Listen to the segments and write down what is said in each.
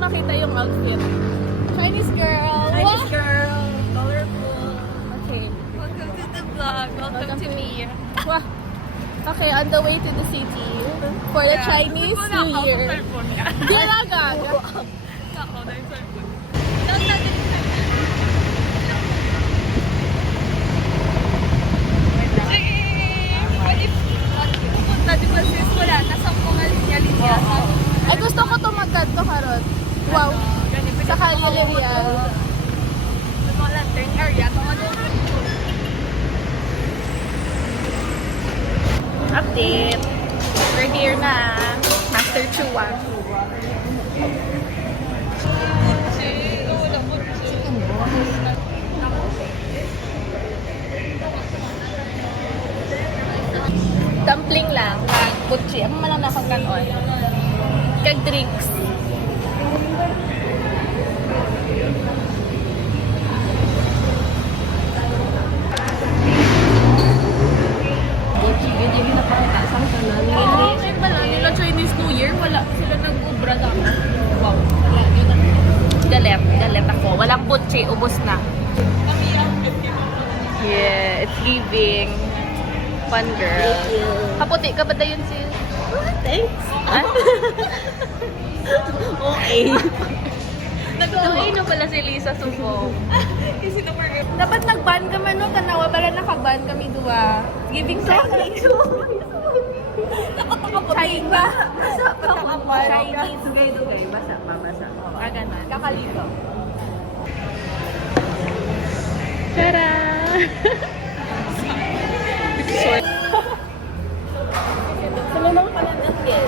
Makita yung outfit. Chinese girl. Chinese girl. Colorful. Okay. Welcome to the vlog. Welcome to me. Wow. Okay, on the way to the city for the Chinese New Year. Di talaga. Ay, gusto ko tumagad to karot. Wow. Sa Calle Real. Update. We're here na. Master Chuan. Dumpling lang. Butchi. Ang malang nakang kanon. Kag drinks. Okay pala, nila Chinese New Year, wala sila nag-ubra dapat. Wow. Wala, yun na. Galit ako. Walang butchi, ubos na. Yeah, it's giving. Fun girl. Kaputi ka ba da yun sis? Thanks. Ah? Okay. Okay na pala si Lisa Sumo. Dapat nag-ban kami no, tanawa pala naka-ban kami dua. Giving Chinese. Chinese ba? Chinese. Dugay-dugay. Basa pa, basa. Ganun. Kakalito. Tara! Sumulong ka na natin.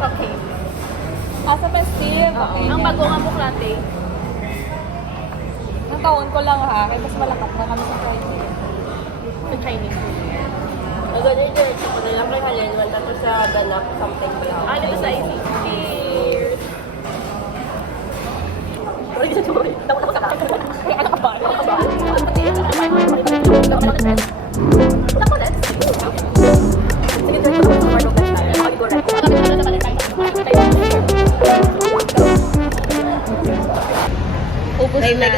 Okay. Sa festive. Okay. Ang bago nga mo klate. Nataon ko lang ha. Kaya mas malakat na kami sa Friday. Sa Chinese. Nagano'n yun. Ako na lang kay Halen. Wala ko sa Danak. Something pala. Dito sa IC. Cheers! Pero hindi sa Churoy. Tawag ako sa kakak. Kaya anak ka ba? Anak ka ba? Ako na. Sige, dito ko sa Marlon Bastard. Ako ito rin. Ubus na.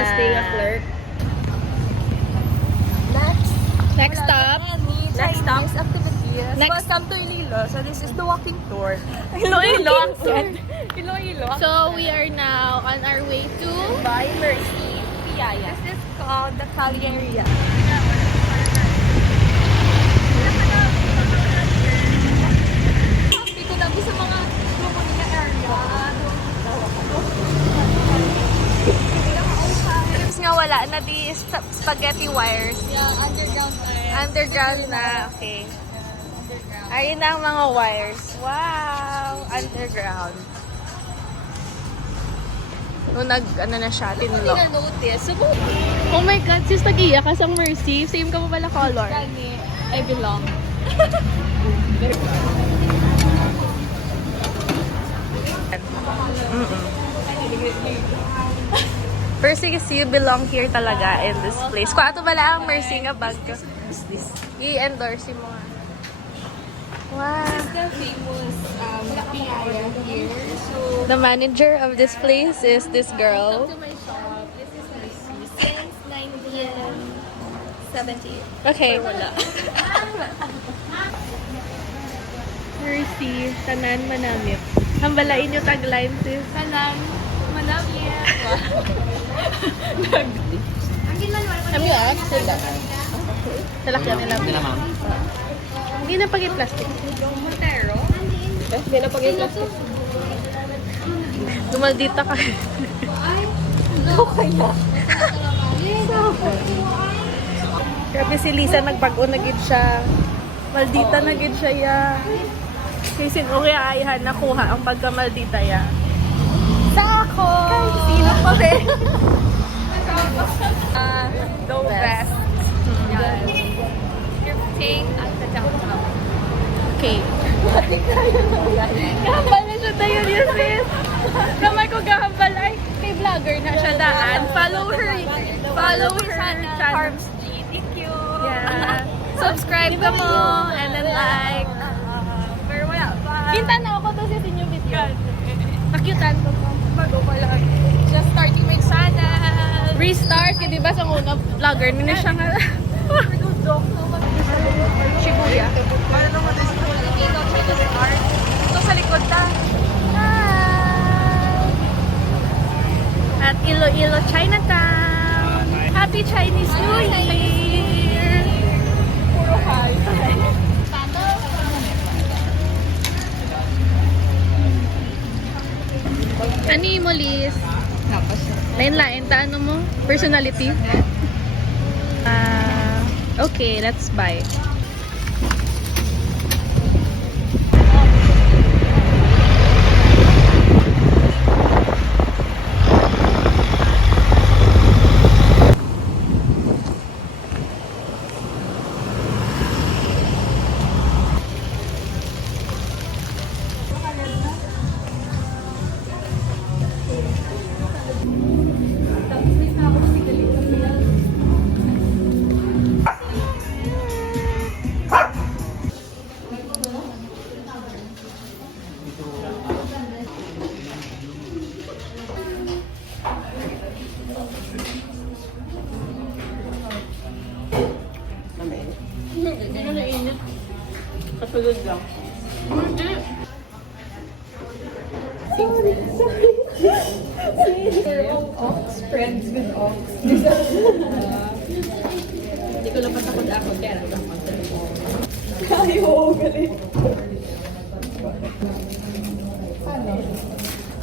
flirt. Next stop. Next stop. Activities. Next. Welcome to Iloilo. So this is the walking tour. Iloilo. Iloilo. So we are now on our way to by Mercy, Piyaya. This is called the Cali area. Happy ko lagi sa mga Lumunia area. Tapos nga wala na di spaghetti wires. Yeah, underground tayo. Underground na. Okay. Ayun na ang mga wires. Wow! Underground. Nung ano na siya, Hindi tinulok. na notice. So, Oh my God, sis, nag-iiyak ka sa Mercy. Same ka mo pala color. Gani, I belong. Mercy, kasi you belong here talaga in this place. Kung ato bala ang Mercy nga bag ka. I-endorse mo nga. Wow. The famous Piyaya here. So, The manager of this place is this girl. welcome to my shop. This is Mercy. Since 1970. Okay. Wala. Mercy, tanan manamit. Hambalain yung tagline, sis. Tanan, manamit. Kami ah, sila. Talakyan nila. Hindi naman. Hindi na pag plastic. Montero. Hindi na pag plastic. Dumaldita ka. Ikaw kaya? Grabe si Lisa, nagbago na gid siya. Maldita na gid siya ya. Kay sinuri ayahan nakuha ang pagkamaldita ya. Sa ako! Sino pa be? The best. Your pain at the downtown. Okay. Gahambal na siya tayo niya, sis. Kamay ko gahambal ay kay vlogger na siya daan. Follow her channel. Carbs G. Thank you. Yeah. Subscribe ka mo and then like. Pero wala pa. Pinta na ako to sa inyong video. Nakyutan ko po. Bago pa lang. Just starting my channel. Restart, di ba sa una vlogger na siya nga. Shibuya. Filipino Chinese art. Ito sa likod na. Hi! At Iloilo, Chinatown. Happy Chinese New Year! Puro hi. Ano yung Molis? Lain-lain, ta ano mo? Personality? Okay, let's buy. Kasunod lang. Friends with Ox. Hindi ko lang patakot ako kaya lang. Kayo, galit.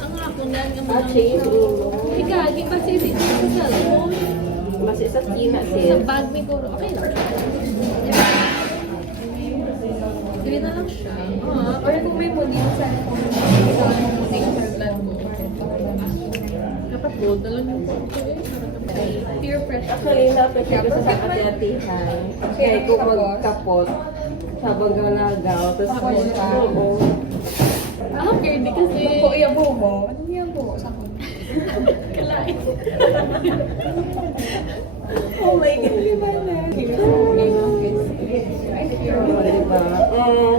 Ang hapon na nga mo lang. Ikagi ba si sa cellphone? Masih sa tina Sa sis. bag may guro. Okay lang. Hindi na lang siya. Or kung may muli sa cellphone, sa muli sa plan mo. Dapat gold na lang yung photo eh. Peer pressure. Actually, napasya ko sa ati-atihan. Kaya kung magkapot, sabang galagaw, tapos punta. Ah, pwede kasi. Kung iyabo mo, ano yung buho sa akin? Kalain. Oh my God, diba na? Diba?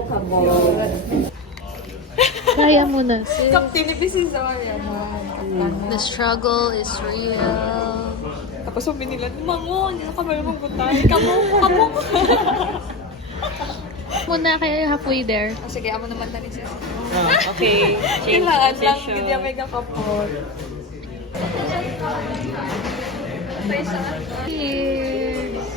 Kabog. Kaya mo na. Kapti ni Pisi Zoria, man. The struggle is real. Tapos sabi nila, Mango, hindi na kami magbutay. Kamo. Muna kaya halfway there. Oh, sige, amo naman tanin siya. Okay, change Kailangan lang, position. hindi may kakapot. Cheers!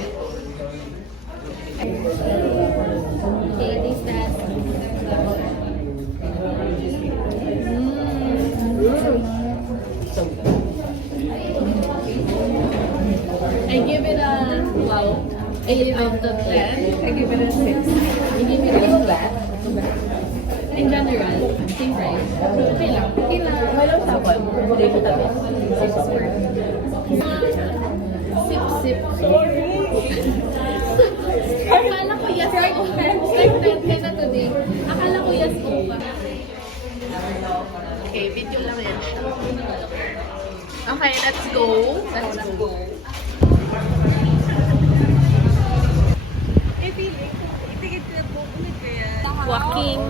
I give it a wow. 8 out of 10. I give it a 6. I give it a in general, same price. Okay lang. Okay lang. Walang sabon. Hindi mo tabi. Sip. Akala ko yes ko. Like that ka na today. Akala ko yes ko pa. Okay, video lang yan siya. Okay, let's go. Let's go. Walking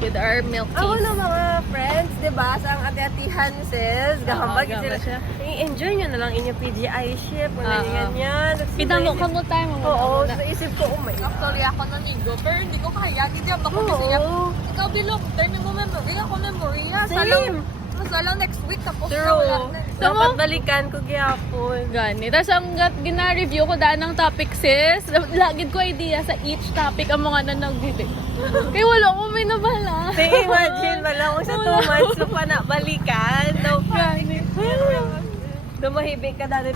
with our milk Ako tea. na mga friends, di ba? Sa ang ati-atihan sis. Gahambag gahambag sila. siya. I-enjoy nyo na lang inyong PGI ship. Mga ganyan. Pinamo ka mo tayo. Oo, sa isip ko, oh my God. Actually, ako nanigo, pero hindi ko kaya. Hindi ako kasi niya. Ikaw bilog, dahil mo memory. Ako memory. Same. Salang next week, tapos na True. wala na. Dapat balikan ko gyapon. Gani. Tapos ang gina-review ko daan ng topic, sis. Lagid ko idea sa each topic ang mga na nag-video. Kaya wala ko may nabala. Say, imagine, wala ko sa 2 months na pa na balikan. No, Gani. Dumahibig ka dati.